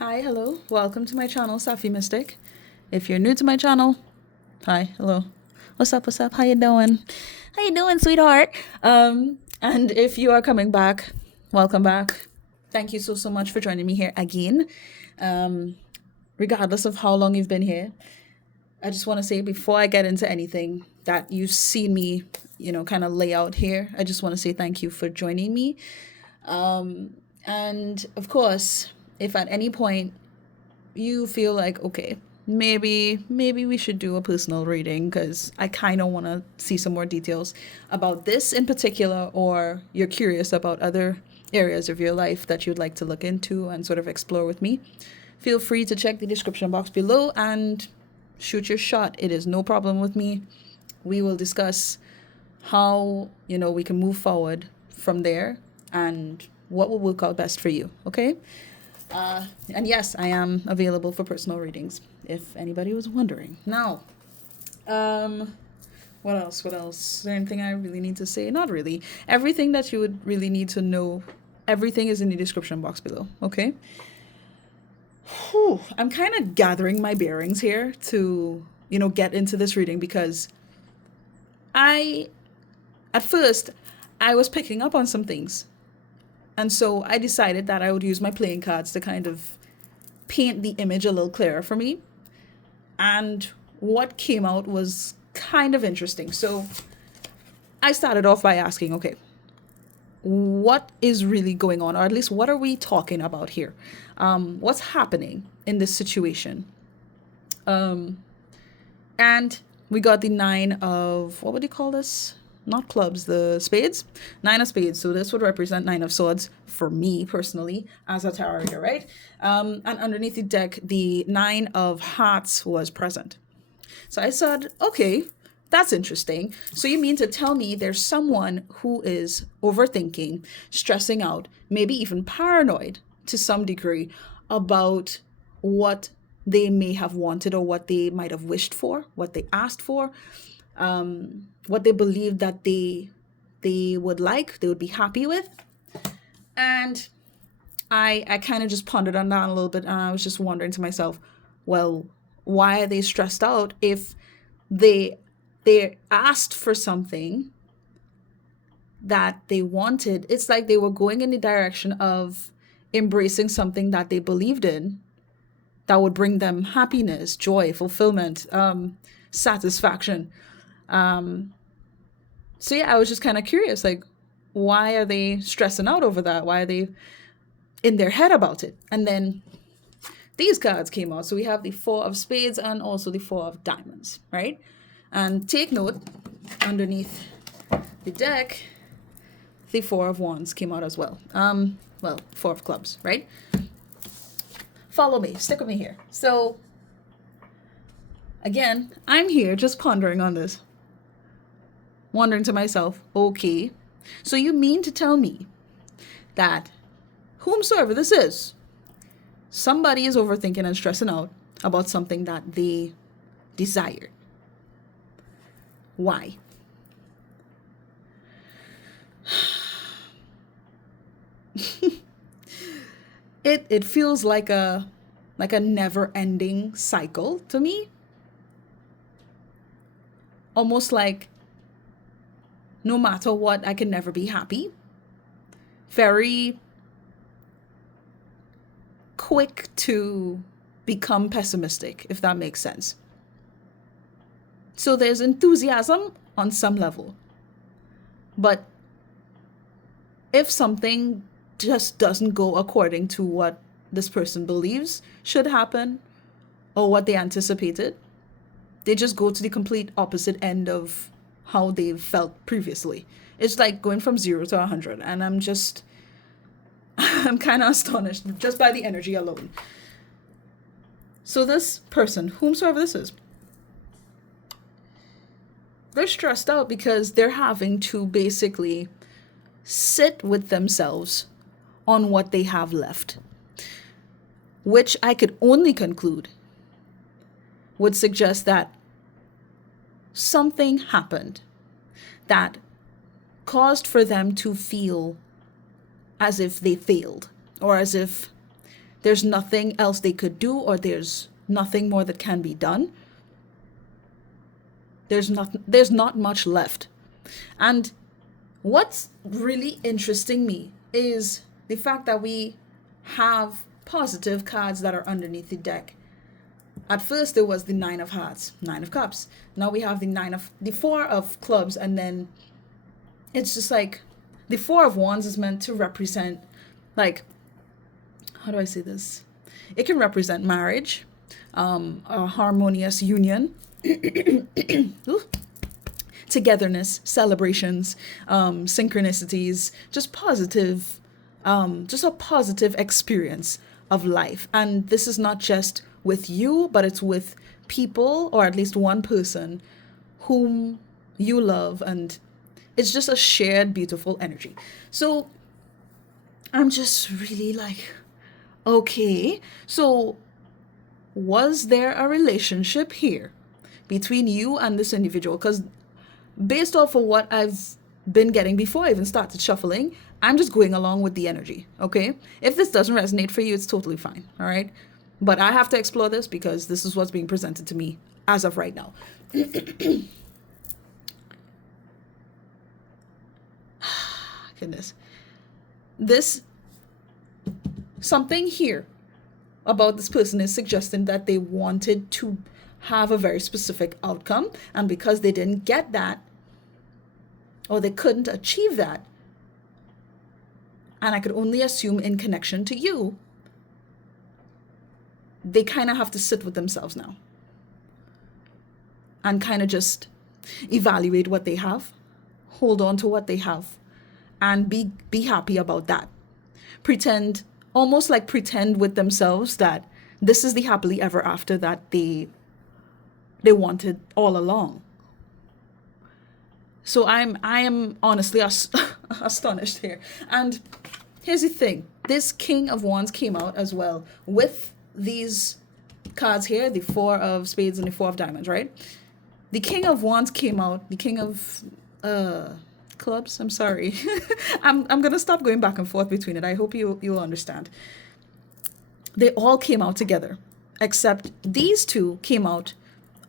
Hi, hello. Welcome to my channel, Safi Mystic. If you're new to my channel, hi, hello. What's up? What's up? How you doing? How you doing, sweetheart? And if you are coming back, welcome back. Thank you so much for joining me here again. Um, Regardless of how long you've been here, I just want to say before I get into anything that you've seen me, kind of lay out here, I just want to say thank you for joining me. And of course, if at any point you feel like, okay, maybe we should do a personal reading because I kind of want to see some more details about this in particular, or you're curious about other areas of your life that you'd like to look into and sort of explore with me, feel free to check the description box below and shoot your shot. It is no problem with me. We will discuss how, we can move forward from there and what will work out best for you, okay? And yes, I am available for personal readings, if anybody was wondering. Now, what else? What else? Is there anything I really need to say? Not really. Everything that you would really need to know, everything is in the description box below, okay? Whew, I'm kind of gathering my bearings here to, get into this reading because at first, I was picking up on some things. And so I decided that I would use my playing cards to kind of paint the image a little clearer for me. And what came out was kind of interesting. So I started off by asking, okay, what is really going on? Or at least what are we talking about here? What's happening in this situation? And we got the nine of, what would you call this? Not clubs, the spades. Nine of spades. So this would represent nine of swords for me personally as a tarot reader, right? And underneath the deck, the nine of hearts was present. So I said, okay, that's interesting. So you mean to tell me there's someone who is overthinking, stressing out, maybe even paranoid to some degree about what they may have wanted or what they might have wished for, what they asked for, what they believed that they would like, they would be happy with. And I kind of just pondered on that a little bit, and I was just wondering to myself, well, why are they stressed out if they asked for something that they wanted? It's like they were going in the direction of embracing something that they believed in that would bring them happiness, joy, fulfillment, satisfaction. So yeah, I was just kind of curious, like, why are they stressing out over that? Why are they in their head about it? And then these cards came out. So we have the four of spades and also the four of diamonds, right? And take note, underneath the deck, the four of wands came out as well. Well, four of clubs, right? Follow me, stick with me here. So again, I'm here just pondering on this, wondering to myself, okay, so you mean to tell me that whomsoever this is, somebody is overthinking and stressing out about something that they desire. Why? It feels like a never-ending cycle to me. Almost like no matter what, I can never be happy. Very quick to become pessimistic, if that makes sense. So there's enthusiasm on some level. But if something just doesn't go according to what this person believes should happen or what they anticipated, they just go to the complete opposite end of how they've felt previously. It's like going from 0 to 100. And I'm kind of astonished just by the energy alone. So this person, whomsoever this is, they're stressed out because they're having to basically sit with themselves on what they have left, which I could only conclude would suggest that something happened that caused for them to feel as if they failed, or as if there's nothing else they could do, or there's nothing more that can be done. There's not much left. And what's really interesting me is the fact that we have positive cards that are underneath the deck. At first there was the Nine of Hearts, Nine of Cups. Now we have the Four of Clubs, and then it's just like the Four of Wands is meant to represent, like, how do I say this? It can represent marriage, a harmonious union, togetherness, celebrations, synchronicities, just positive, just a positive experience of life. And this is not just with you, but it's with people, or at least one person whom you love, and it's just a shared beautiful energy. So I'm just really like, okay, so was there a relationship here between you and this individual? Because based off of what I've been getting before I even started shuffling, I'm just going along with the energy, okay? If this doesn't resonate for you, it's totally fine, all right? But I have to explore this because this is what's being presented to me as of right now. Goodness. This, something here about this person is suggesting that they wanted to have a very specific outcome, and because they didn't get that, or they couldn't achieve that, and I could only assume in connection to you, they kind of have to sit with themselves now and kind of just evaluate what they have, hold on to what they have, and be happy about that. Almost like pretend with themselves that this is the happily ever after that they wanted all along. So I am honestly astonished here. And here's the thing. This King of Wands came out as well with these cards here, the Four of Spades and the Four of Diamonds, right? The King of Wands came out, the King of Clubs, I'm sorry. I'm going to stop going back and forth between it. I hope you'll understand. They all came out together, except these two came out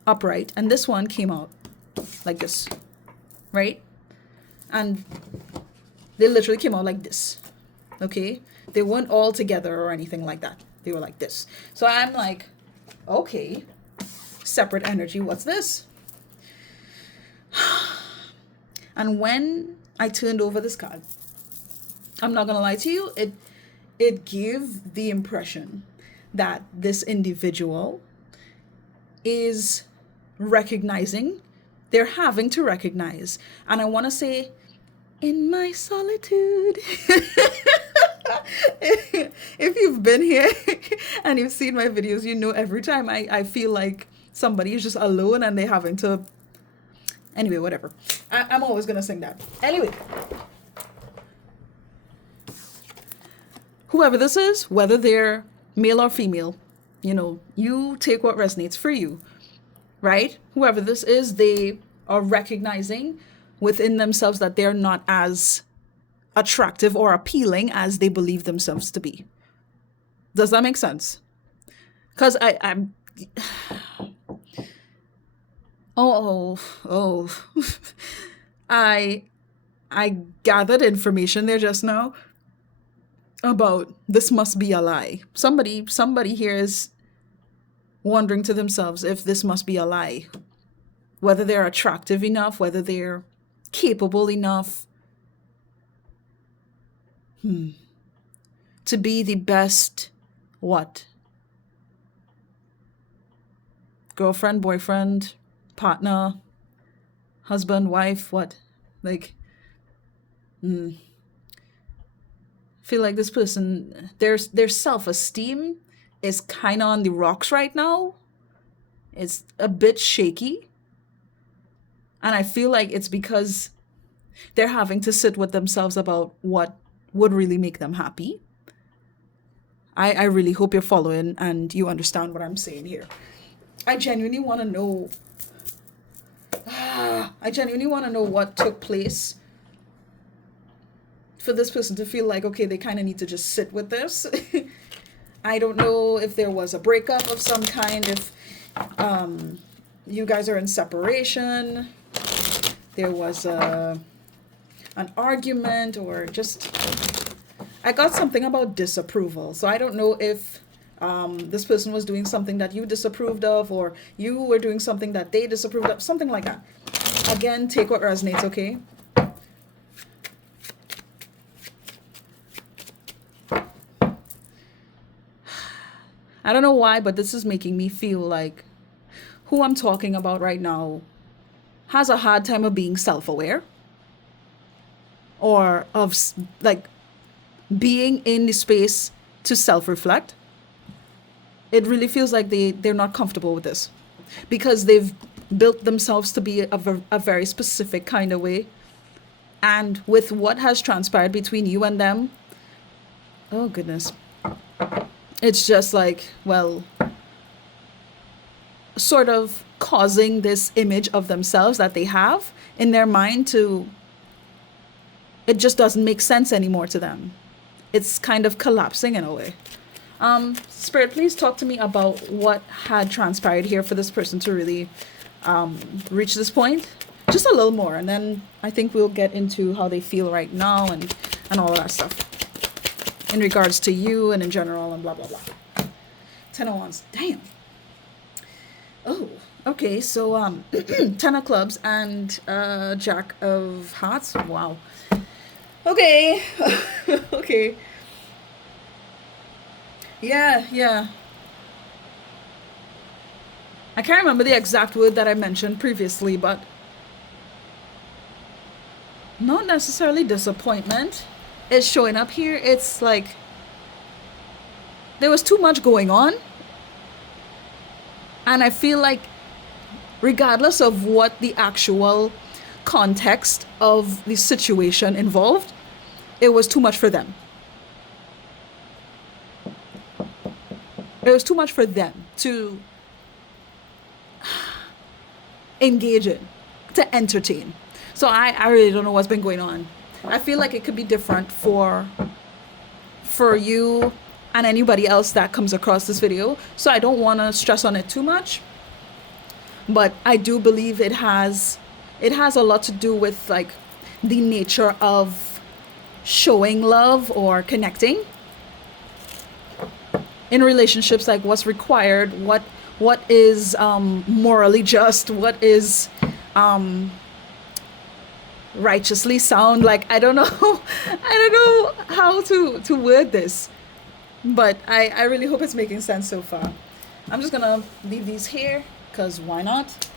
upright, and this one came out like this, right? And they literally came out like this, okay? They weren't all together or anything like that. They were like this. So I'm like, okay, separate energy, what's this? And when I turned over this card, I'm not gonna lie to you, it gave the impression that this individual is recognizing, they're having to recognize, and I want to say, in my solitude. If you've been here and you've seen my videos, you know every time I feel like somebody is just alone and they're having to, anyway, whatever. I'm always gonna sing that. Anyway, whoever this is, whether they're male or female, you take what resonates for you, right? Whoever this is, they are recognizing within themselves that they're not as attractive or appealing as they believe themselves to be. Does that make sense? Because I'm I gathered information there just now about this must be a lie. Somebody here is wondering to themselves if this must be a lie, whether they're attractive enough, whether they're capable enough to be the best girlfriend, boyfriend, partner, husband, wife, feel like this person, their self-esteem is kind of on the rocks right now. It's a bit shaky. And I feel like it's because they're having to sit with themselves about what would really make them happy. I really hope you're following and you understand what I'm saying here. I genuinely want to know what took place for this person to feel like, okay, they kind of need to just sit with this. I don't know if there was a breakup of some kind, if you guys are in separation, there was an argument, or just, I got something about disapproval. So I don't know if this person was doing something that you disapproved of, or you were doing something that they disapproved of, something like that. Again, take what resonates, okay? I don't know why, but this is making me feel like who I'm talking about right now has a hard time of being self-aware, or of like being in the space to self-reflect. It really feels like they're not comfortable with this, because they've built themselves to be a very specific kind of way. And with what has transpired between you and them, oh goodness, it's just like, well, sort of causing this image of themselves that they have in their mind to, it just doesn't make sense anymore to them. It's kind of collapsing in a way. Spirit, please talk to me about what had transpired here for this person to really reach this point. Just a little more, and then I think we'll get into how they feel right now, and all of that stuff in regards to you and in general and blah, blah, blah. 10 of Wands. Damn. Oh, okay. So 10 of Clubs and Jack of Hearts. Wow. Okay. Okay. Yeah. I can't remember the exact word that I mentioned previously, but not necessarily disappointment is showing up here. It's like there was too much going on. And I feel like, regardless of what the actual context of the situation involved, it was too much for them. It was too much for them to engage in, to entertain. So I really don't know what's been going on. I feel like it could be different for you and anybody else that comes across this video. So I don't want to stress on it too much. But I do believe it has a lot to do with like the nature of showing love or connecting in relationships, like what's required, what is morally just, what is righteously sound. Like I don't know how to word this, but I really hope it's making sense so far. I'm just gonna leave these here because why not?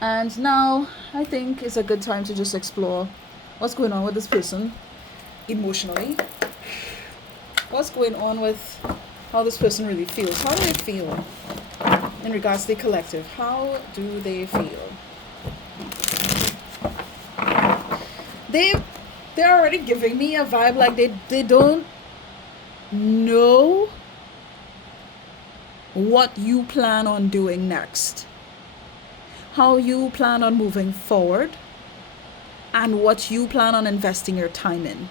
And now I think it's a good time to just explore what's going on with this person emotionally. What's going on with how this person really feels. How do they feel in regards to the collective? How do they feel? They're already giving me a vibe like they don't know what you plan on doing next, how you plan on moving forward, and what you plan on investing your time in.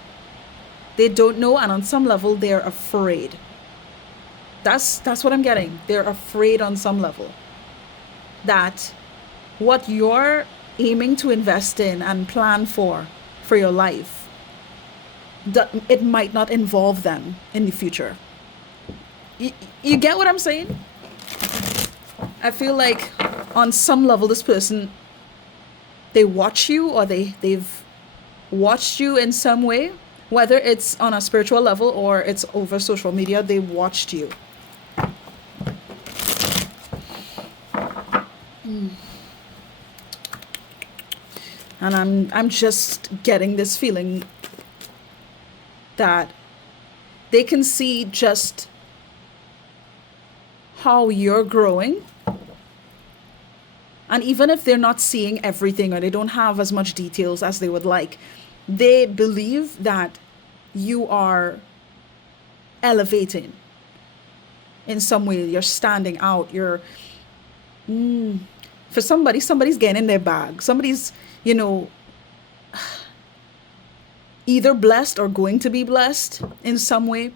They don't know, and on some level they're afraid. That's what I'm getting. They're afraid on some level that what you're aiming to invest in and plan for your life, it might not involve them in the future. You get what I'm saying? I feel like on some level this person, they watch you, or they've watched you in some way, whether it's on a spiritual level or it's over social media. They watched you. And I'm just getting this feeling that they can see just how you're growing. And even if they're not seeing everything, or they don't have as much details as they would like, they believe that you are elevating in some way. You're standing out. You're for somebody's getting in their bag. Somebody's, either blessed or going to be blessed in some way.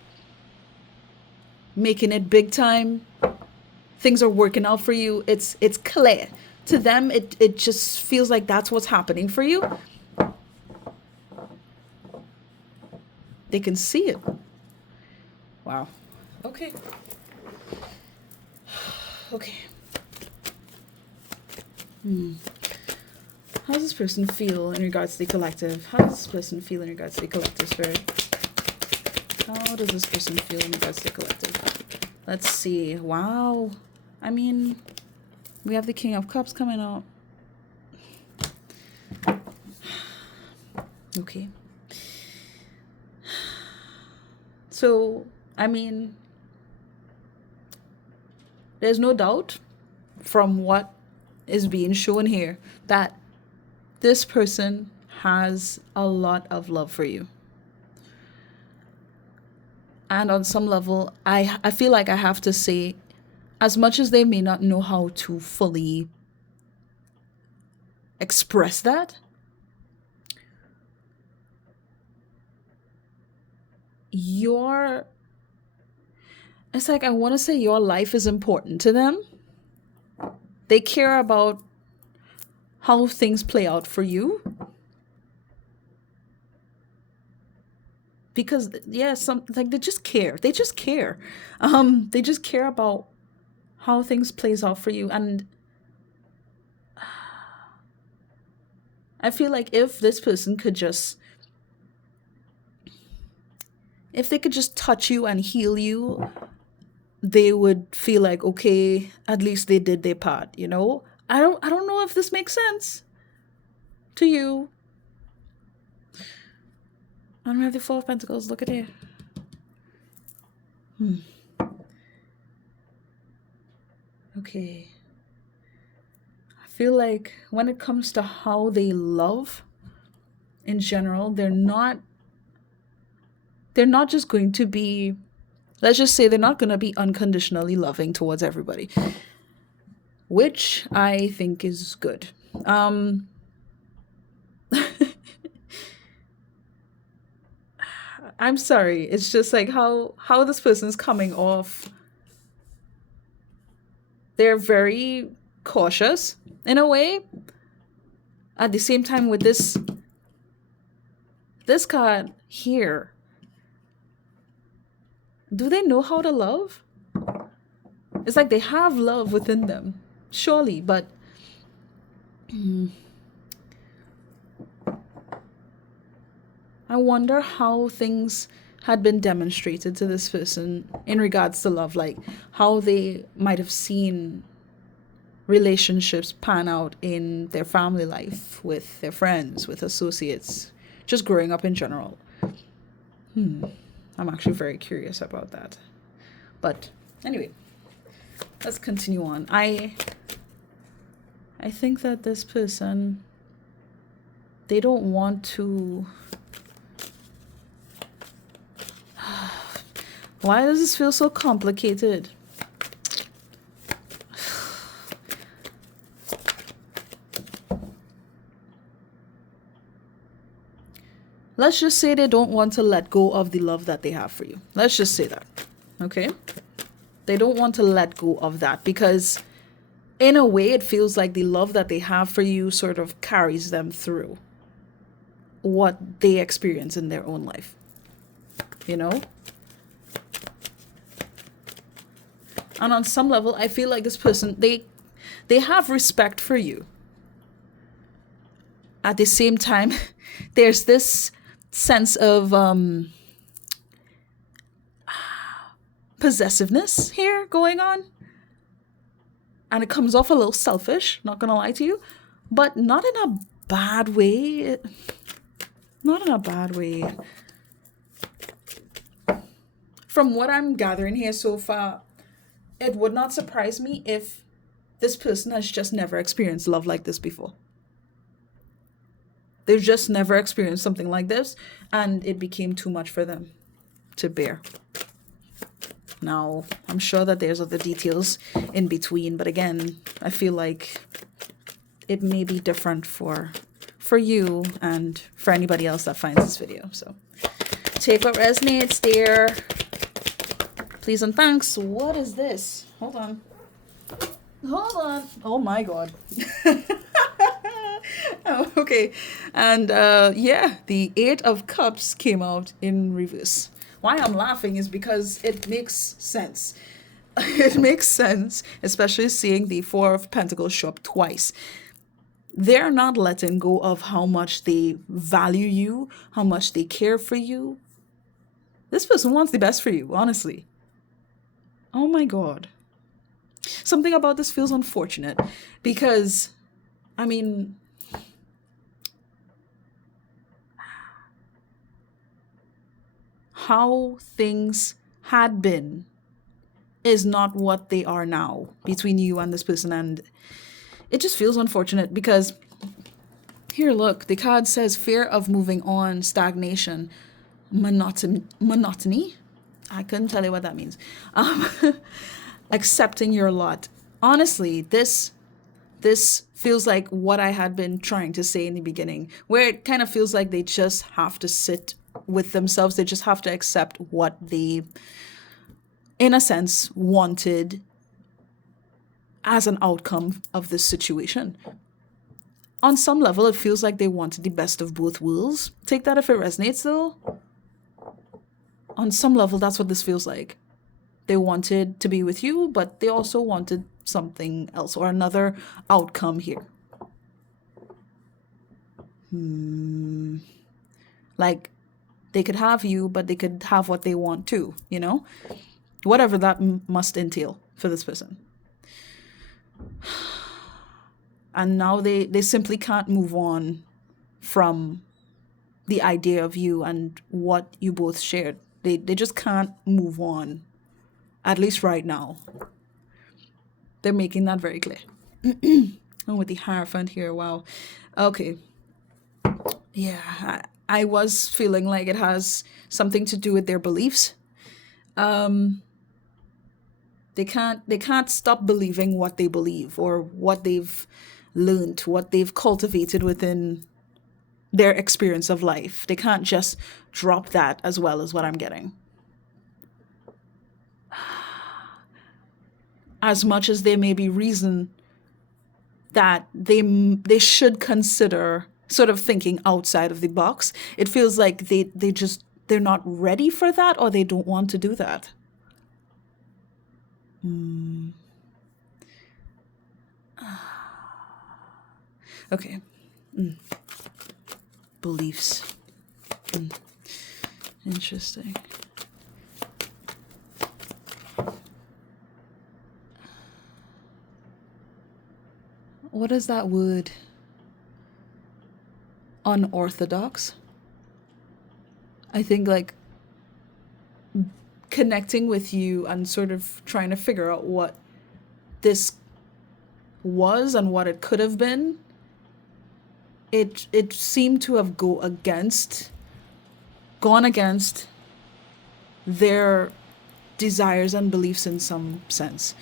making it big time. Things are working out for you. It's clear. To them, it just feels like that's what's happening for you. They can see it. Wow. Okay. Okay. How does this person feel in regards to the collective? How does this person feel in regards to the collective, spirit? How does this person feel in regards to the collective? Let's see. Wow. I mean, we have the King of Cups coming out. Okay. So, I mean, there's no doubt from what is being shown here that this person has a lot of love for you. And on some level, I feel like I have to say, as much as they may not know how to fully express that, it's like, I want to say your life is important to them. They care about how things play out for you. Because, yeah, they just care. They just care. They just care about how things plays out for you. And I feel like if this person could just, if they could just touch you and heal you, they would feel like, okay, at least they did their part, you know? I don't know if this makes sense to you. I don't have the Four of Pentacles. Look at it. Okay. I feel like when it comes to how they love in general, they're not just going to be, let's just say they're not going to be unconditionally loving towards everybody, which I think is good. I'm sorry. It's just like how this person's coming off. They're very cautious in a way. At the same time, with this card here, do they know how to love? It's like they have love within them, surely, but I wonder how things had been demonstrated to this person in regards to love, like how they might have seen relationships pan out in their family life, with their friends, with associates, just growing up in general. I'm actually very curious about that. But anyway, let's continue on. I think that this person, they don't want to... Why does this feel so complicated? Let's just say they don't want to let go of the love that they have for you. Let's just say that, okay? They don't want to let go of that because in a way it feels like the love that they have for you sort of carries them through what they experience in their own life, you know? And on some level, I feel like this person, they have respect for you. At the same time, there's this sense of possessiveness here going on. And it comes off a little selfish, not gonna lie to you, but not in a bad way. Not in a bad way. From what I'm gathering here so far, it would not surprise me if this person has just never experienced love like this before. They've just never experienced something like this, and it became too much for them to bear. Now, I'm sure that there's other details in between, but again, I feel like it may be different for you and for anybody else that finds this video. So take what resonates, dear. Please and thanks. What is this? Hold on. Oh my god. Oh, okay. And yeah, the Eight of Cups came out in reverse. Why I'm laughing is because it makes sense. It makes sense, especially seeing the Four of Pentacles show up twice. They're not letting go of how much they value you, how much they care for you. This person wants the best for you, honestly. Oh my god. Something about this feels unfortunate because, I mean, how things had been is not what they are now between you and this person, and it just feels unfortunate because here, look, the card says fear of moving on, stagnation, monotony. I couldn't tell you what that means. Accepting your lot. Honestly, this feels like what I had been trying to say in the beginning, where it kind of feels like they just have to sit with themselves. They just have to accept what they, in a sense, wanted as an outcome of this situation. On some level, it feels like they wanted the best of both worlds. Take that if it resonates, though. On some level, that's what this feels like. They wanted to be with you, but they also wanted something else or another outcome here. Like, they could have you, but they could have what they want too, you know? Whatever that must entail for this person. And now they simply can't move on from the idea of you and what you both shared. They just can't move on, at least right now. They're making that very clear. And with the Hierophant here, wow. Okay. Yeah, I was feeling like it has something to do with their beliefs. They can't stop believing what they believe or what they've learned, what they've cultivated within their experience of life. They can't just drop that as well as what I'm getting. As much as there may be reason that they should consider sort of thinking outside of the box, it feels like they're not ready for that, or they don't want to do that. Okay. Beliefs. Interesting. What is that word? Unorthodox? I think like connecting with you and sort of trying to figure out what this was and what it could have been. It seemed to have gone against their desires and beliefs in some sense.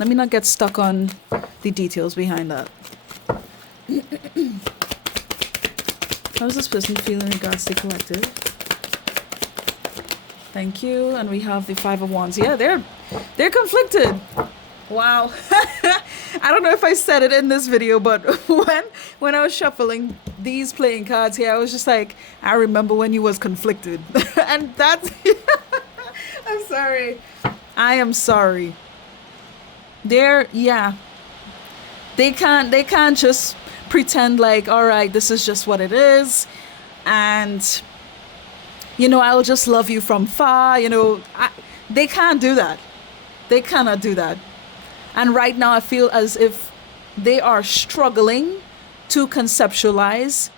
Let me not get stuck on the details behind that. How does this person feel in regards to collective? Thank you. And we have the Five of Wands. Yeah, they're conflicted. Wow. I don't know if I said it in this video, but when I was shuffling these playing cards here, I was just like, I remember when you was conflicted. And that's I'm sorry. I am sorry. They can't just pretend like, all right, this is just what it is, and I'll just love you from far. They can't do that. They cannot do that. And right now I feel as if they are struggling to conceptualize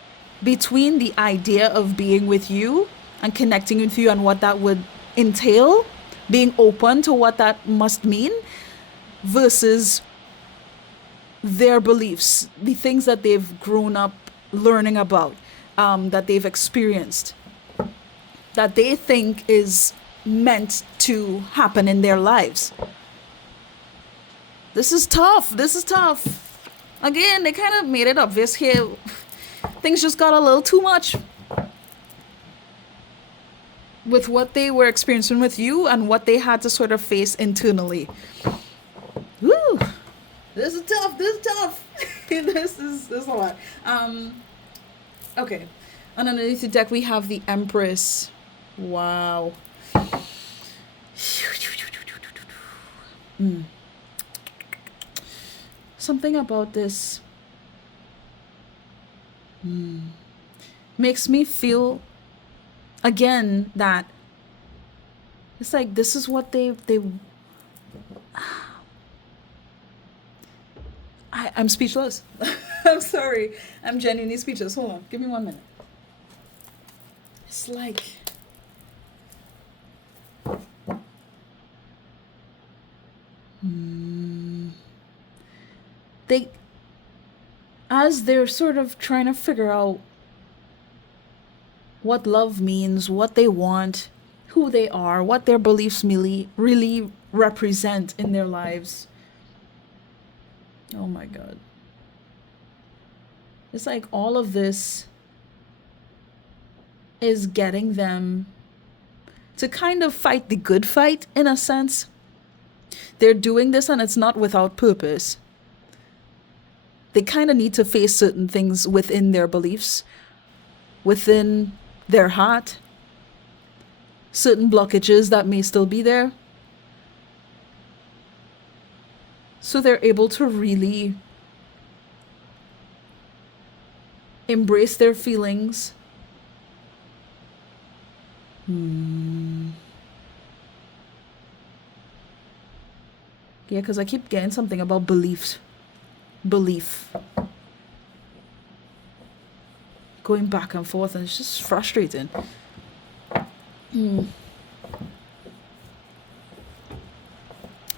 between the idea of being with you and connecting with you and what that would entail, being open to what that must mean, versus their beliefs, the things that they've grown up learning about, that they've experienced, that they think is meant to happen in their lives. This is tough. Again, they kind of made it obvious here. things just got a little too much with what they were experiencing with you and what they had to sort of face internally. Woo! This is tough. this is a lot. Okay. And underneath the deck we have the Empress. Wow. Something about this makes me feel again that it's like this is what they I'm speechless. I'm sorry. I'm genuinely speechless. Hold on. Give me 1 minute. It's like they, as they're sort of trying to figure out what love means, what they want, who they are, what their beliefs really represent in their lives. Oh my God. It's like all of this is getting them to kind of fight the good fight in a sense. They're doing this and it's not without purpose. They kind of need to face certain things within their beliefs, within their heart, certain blockages that may still be there. So they're able to really embrace their feelings. Yeah, because I keep getting something about belief. Going back and forth, and it's just frustrating.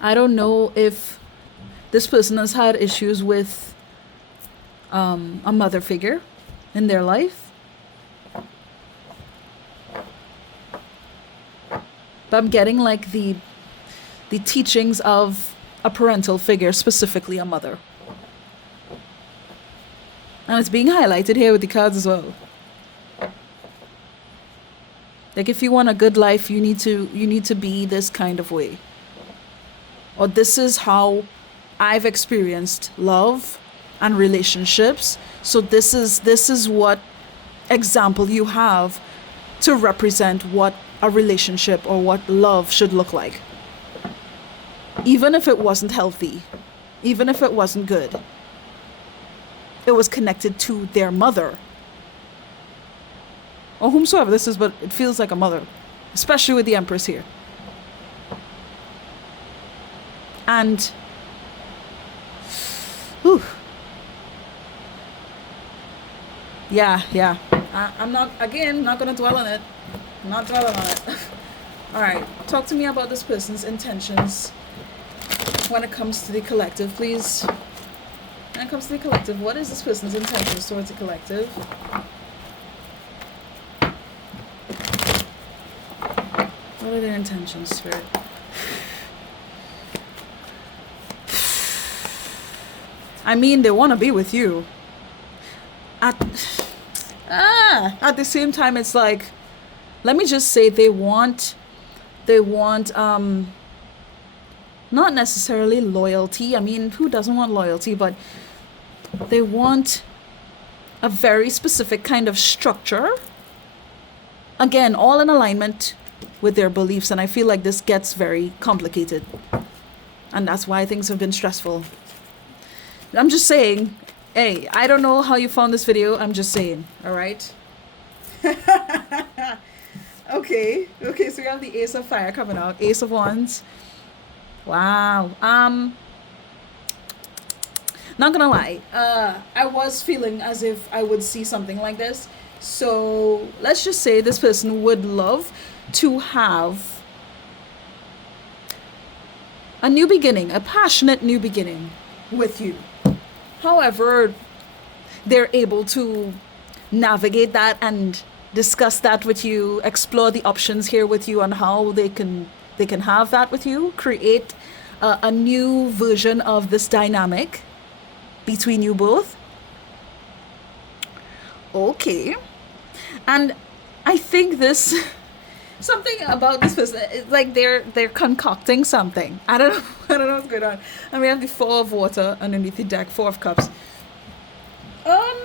I don't know if this person has had issues with a mother figure in their life. But I'm getting like the teachings of a parental figure, specifically a mother. And it's being highlighted here with the cards as well. Like if you want a good life, you need to be this kind of way. Or this is how I've experienced love and relationships. So this is what example you have to represent what a relationship or what love should look like. Even if it wasn't healthy, even if it wasn't good, it was connected to their mother. Or whomsoever this is, but it feels like a mother. Especially with the Empress here. And whew. Yeah. I'm not gonna dwell on it. I'm not dwelling on it. Alright, talk to me about this person's intentions when it comes to the collective, please. When it comes to the collective, what is this person's intentions towards the collective? What are their intentions, Spirit? I mean, they want to be with you. At the same time, it's like, let me just say they want not necessarily loyalty. I mean, who doesn't want loyalty? But they want a very specific kind of structure. Again, all in alignment with their beliefs. And I feel like this gets very complicated. And that's why things have been stressful. I'm just saying, hey, I don't know how you found this video. I'm just saying, all right? Okay, so we have the Ace of Fire coming out. Ace of Wands. Wow. Not gonna lie, I was feeling as if I would see something like this. So let's just say this person would love to have a new beginning, a passionate new beginning with you. However, they're able to navigate that and discuss that with you, explore the options here with you on how they can have that with you, create a new version of this dynamic between you both. Okay. And I think this something about this person, it's like they're concocting something. I don't know. I don't know what's going on. And we have the four of water underneath the deck, four of cups. Um.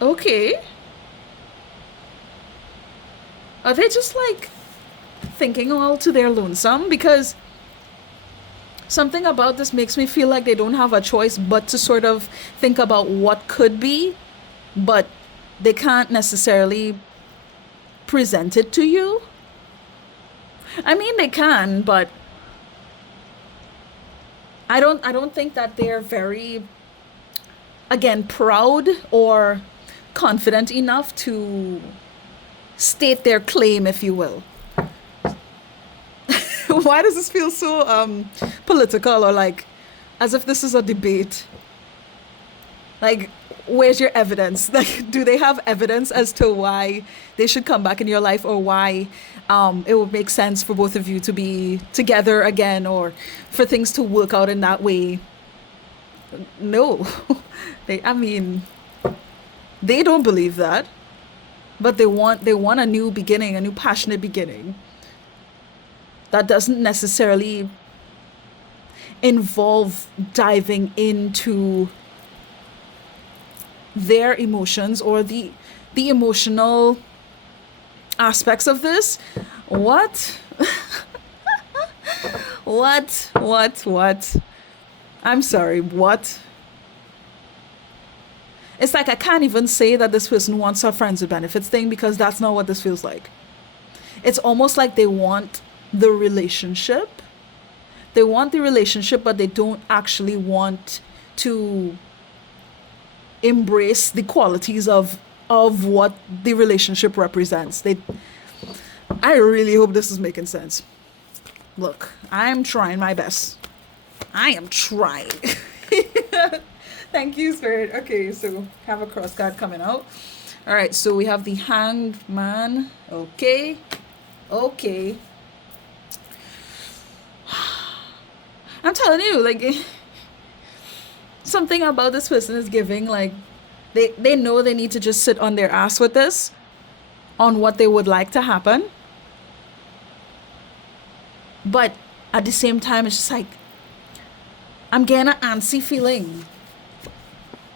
Okay. Are they just like thinking all to their lonesome? Because something about this makes me feel like they don't have a choice but to sort of think about what could be, but they can't necessarily present it to you. I mean, they can, but I don't think that they're very, again, proud or confident enough to state their claim, if you will. Why does this feel so political, or like as if this is a debate? Like, where's your evidence? Like, do they have evidence as to why they should come back in your life, or why it would make sense for both of you to be together again, or for things to work out in that way? No. I mean, they don't believe that, but they want a new beginning, a new passionate beginning. That doesn't necessarily involve diving into their emotions or the emotional aspects of this. What? What? I'm sorry, what? It's like I can't even say that this person wants a friends with benefits thing, because that's not what this feels like. It's almost like they want the relationship. They want the relationship, but they don't actually want to embrace the qualities of what the relationship represents. I really hope this is making sense. Look, I'm trying my best. I am trying. Thank you, Spirit. Okay, so have a cross card coming out. All right, so we have the Hanged Man. Okay. Okay. I'm telling you, like, something about this person is giving, like, they know they need to just sit on their ass with this, on what they would like to happen. But at the same time, it's just like, I'm getting an antsy feeling.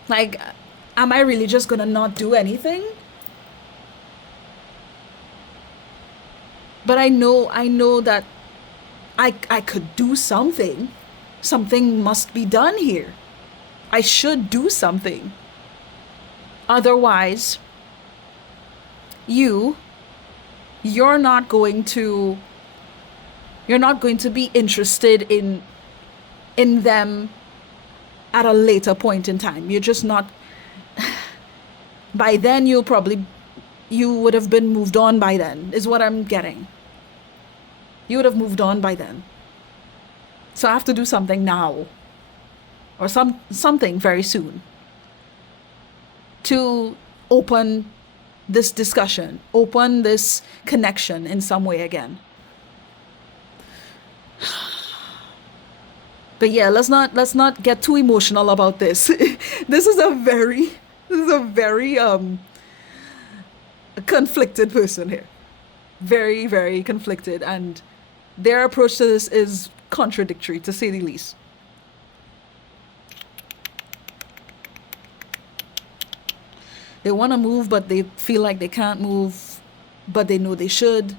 Like, am I really just gonna not do anything? But I know that I could do something. Something must be done here. I should do something. Otherwise, you you're not going to you're not going to be interested in them at a later point in time. You're just not. By then you would have been moved on by then, is what I'm getting. You would have moved on by then. So I have to do something now, or something very soon, to open this discussion, open this connection in some way again. But yeah, let's not get too emotional about this. This is a very conflicted person here. Very, very conflicted, and their approach to this is contradictory, to say the least. They want to move, but they feel like they can't move, but they know they should.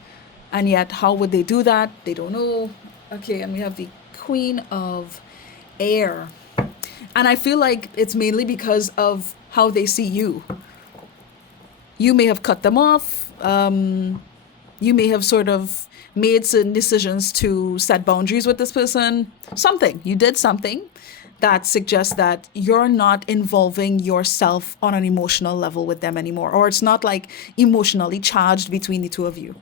And yet, how would they do that? They don't know. Okay, and we have the Queen of Air. And I feel like it's mainly because of how they see you. You may have cut them off. You may have sort of made certain decisions to set boundaries with this person. Something. You did something that suggests that you're not involving yourself on an emotional level with them anymore. Or it's not like emotionally charged between the two of you.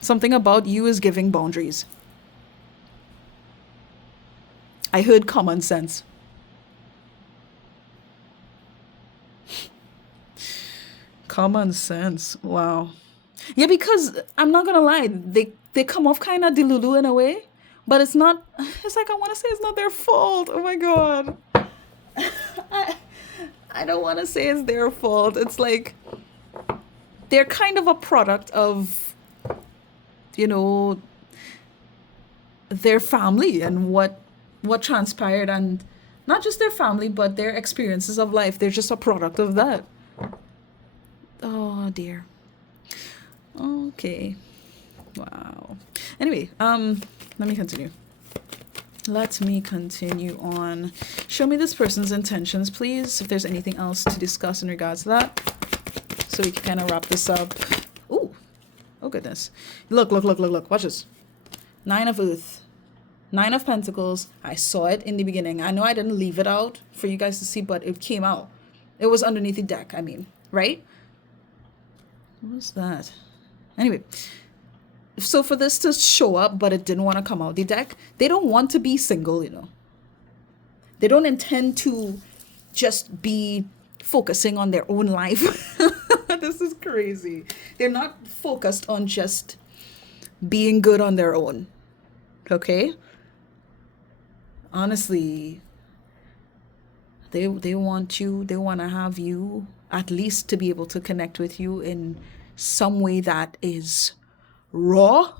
Something about you is giving boundaries. I heard common sense. Common sense. Wow. Yeah, because I'm not gonna lie, they come off kind of delulu in a way, But it's not, it's like I want to say it's not their fault. Oh my God. I, I don't want to say it's their fault. It's like they're kind of a product of, you know, their family and what transpired, and not just their family but their experiences of life. They're just a product of that. Oh dear. Okay. Wow. Anyway, let me continue. Let me continue on. Show me this person's intentions, please, if there's anything else to discuss in regards to that, so we can kind of wrap this up. Ooh. Oh goodness. Look. Watch this. Nine of Earth. Nine of Pentacles. I saw it in the beginning. I know I didn't leave it out for you guys to see, but it came out. It was underneath the deck, I mean, right? What was that? Anyway, so for this to show up, but it didn't want to come out the deck, they don't want to be single, you know. They don't intend to just be focusing on their own life. This is crazy. They're not focused on just being good on their own. Okay? Honestly, they want you, they want to have you, at least to be able to connect with you in some way that is raw.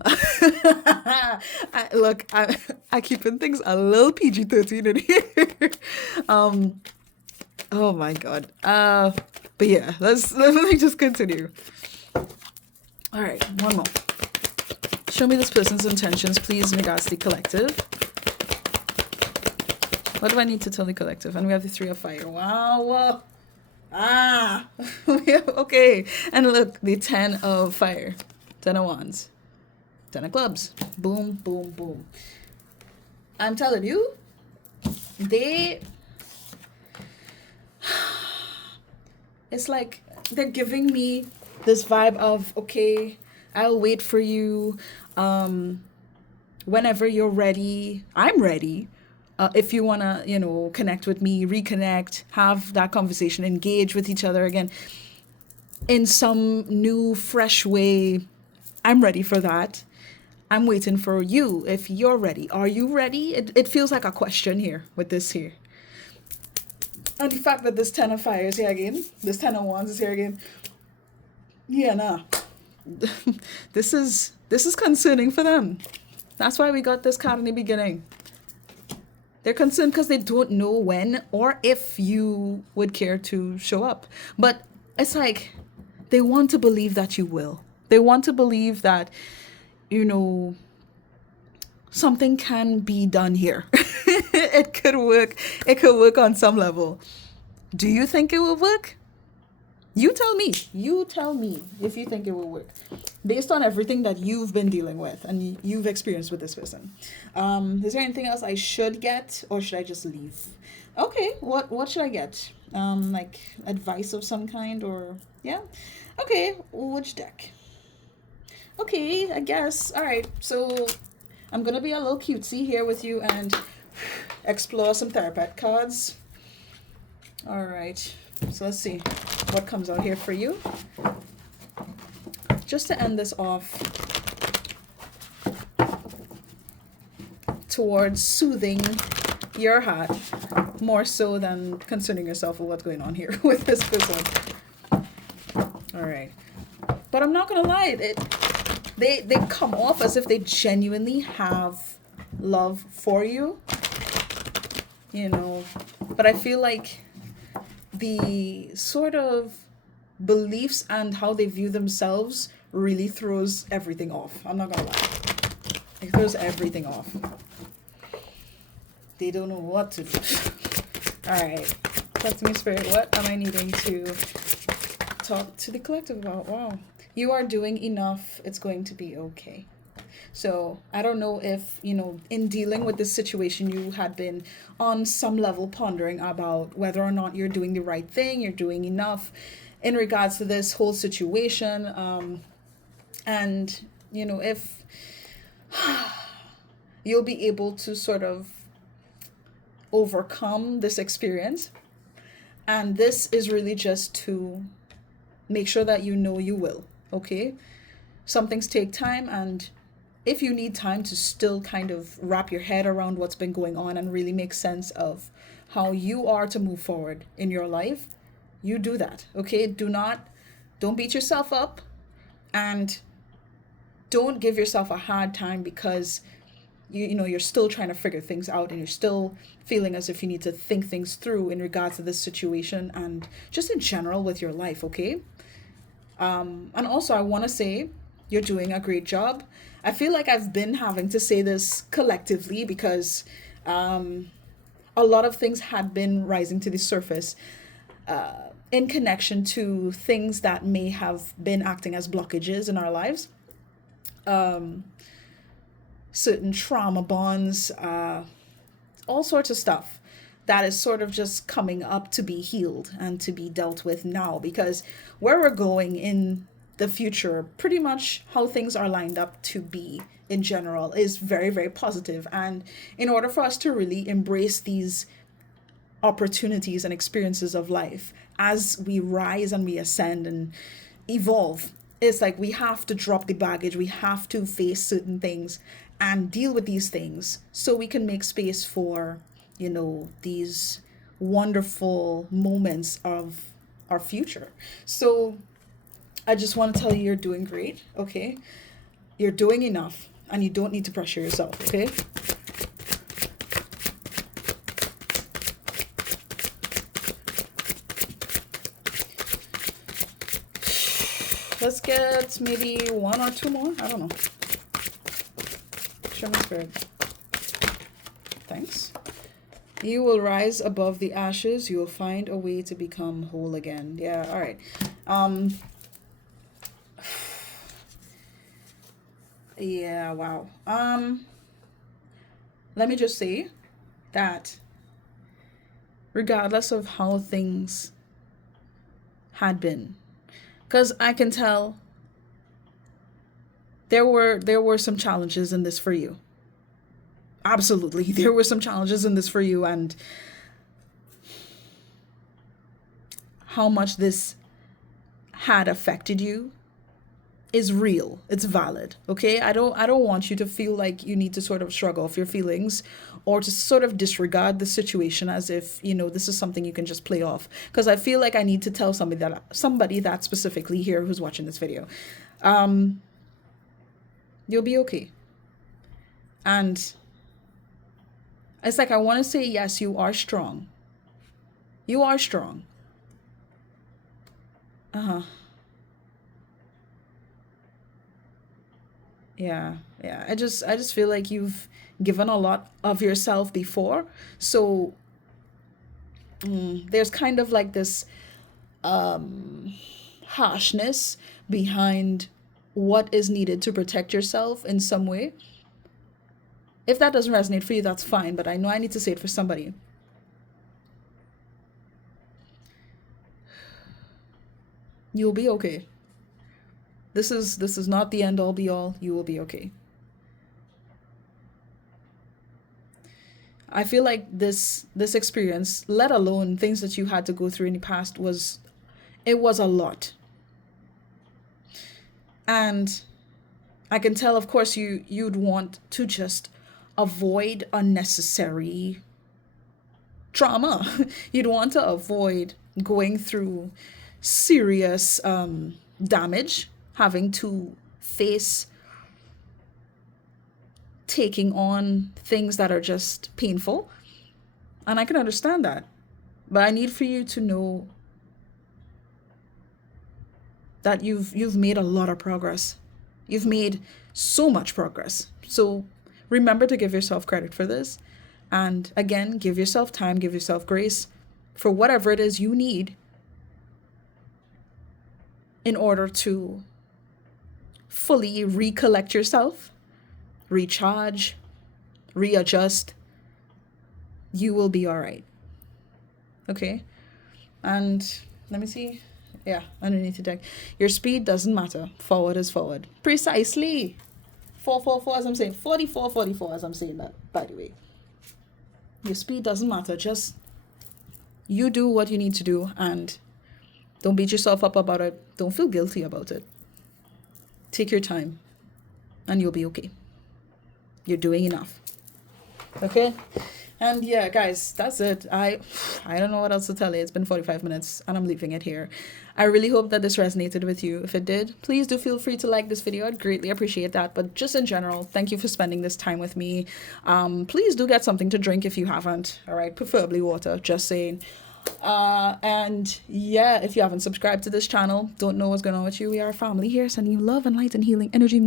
I keeping things a little PG-13 in here. Oh my God. But yeah, let me just continue. All right, one more. Show me this person's intentions, please, in regards to the collective. What do I need to tell the collective? And we have the Three of Fire. Wow. Okay. And look, the 10 of Fire. 10 of Wands. 10 of Clubs. Boom, boom, boom. I'm telling you, it's like they're giving me this vibe of, okay, I'll wait for you. Whenever you're ready, I'm ready. If you want to, connect with me, reconnect, have that conversation, engage with each other again in some new, fresh way, I'm ready for that. I'm waiting for you if you're ready. Are you ready? It feels like a question here with this here. And the fact that this 10 of Fire is here again, this 10 of Wands is here again. Yeah, nah. This is concerning for them. That's why we got this card in the beginning. They're concerned because they don't know when or if you would care to show up. But it's like they want to believe that you will. They want to believe that, something can be done here. It could work. It could work on some level. Do you think it will work? You tell me. You tell me if you think it will work, based on everything that you've been dealing with and you've experienced with this person. Is there anything else I should get, or should I just leave? Okay, what should I get? Like advice of some kind, or yeah? Okay, which deck? Okay, I guess. All right, so I'm gonna be a little cutesy here with you and explore some Therapet cards. All right, so let's see what comes out here for you. Just to end this off towards soothing your heart more so than concerning yourself with what's going on here with this person. All right, but I'm not gonna lie, they come off as if they genuinely have love for you, but I feel like the sort of beliefs and how they view themselves really throws everything off. I'm not gonna lie. It throws everything off. They don't know what to do. Alright. Talk to me, Spirit. What am I needing to talk to the collective about? Wow. You are doing enough. It's going to be okay. So I don't know if, in dealing with this situation, you had been on some level pondering about whether or not you're doing the right thing, you're doing enough in regards to this whole situation. And, if you'll be able to sort of overcome this experience. And this is really just to make sure that you will, okay? Some things take time, and if you need time to still kind of wrap your head around what's been going on and really make sense of how you are to move forward in your life, you do that. Okay? Don't beat yourself up, and don't give yourself a hard time because you're still trying to figure things out, and you're still feeling as if you need to think things through in regards to this situation and just in general with your life. Okay? And also, I want to say you're doing a great job. I feel like I've been having to say this collectively because a lot of things had been rising to the surface in connection to things that may have been acting as blockages in our lives. Um, Certain trauma bonds, all sorts of stuff that is sort of just coming up to be healed and to be dealt with now, because where we're going in the future, pretty much how things are lined up to be in general, is very, very positive. And in order for us to really embrace these opportunities and experiences of life as we rise and we ascend and evolve, it's like we have to drop the baggage, we have to face certain things and deal with these things so we can make space for, these wonderful moments of our future. So I just want to tell you, you're doing great. Okay? You're doing enough, and you don't need to pressure yourself. Okay? Let's get maybe one or two more. I don't know. Show me spirit. Thanks. You will rise above the ashes. You will find a way to become whole again. Yeah, all right. Yeah, wow. Let me just say that regardless of how things had been, because I can tell there were some challenges in this for you. Absolutely, there were some challenges in this for you, and how much this had affected you is real. It's valid. Okay? I don't want you to feel like you need to sort of shrug off your feelings or to sort of disregard the situation as if, this is something you can just play off. Because I feel like I need to tell somebody that specifically here who's watching this video. You'll be okay. And it's like I want to say, yes, you are strong. You are strong. Uh-huh. Yeah, yeah. I just feel like you've given a lot of yourself before. So there's kind of like this harshness behind what is needed to protect yourself in some way. If that doesn't resonate for you, that's fine, but I know I need to say it for somebody. You'll be okay. This is not the end all be all. You will be okay. I feel like this experience, let alone things that you had to go through in the past, was a lot. And I can tell, of course, you'd want to just avoid unnecessary trauma. You'd want to avoid going through serious damage, having to face taking on things that are just painful. And I can understand that. But I need for you to know that you've made a lot of progress. You've made so much progress. So remember to give yourself credit for this. And again, give yourself time, give yourself grace for whatever it is you need in order to fully recollect yourself, recharge, readjust. You will be all right. Okay? And let me see. Yeah, underneath the deck. Your speed doesn't matter. Forward is forward. Precisely. 444 as I'm saying. 44 as I'm saying that, by the way. Your speed doesn't matter. Just you do what you need to do and don't beat yourself up about it. Don't feel guilty about it. Take your time and you'll be okay. You're doing enough. Okay? And yeah, guys, that's it. I don't know what else to tell you. It's been 45 minutes and I'm leaving it here. I really hope that this resonated with you. If it did, please do feel free to like this video. I'd greatly appreciate that. But just in general, thank you for spending this time with me. Please do get something to drink if you haven't. All right, preferably water, just saying. And yeah, if you haven't subscribed to this channel, don't know what's going on with you, we are a family here sending you love and light and healing energy.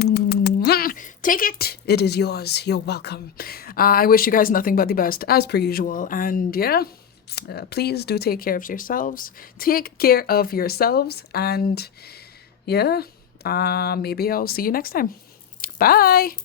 Take it. It is yours. You're welcome. I wish you guys nothing but the best as per usual. And yeah, please do take care of yourselves. Take care of yourselves. And yeah, maybe I'll see you next time. Bye.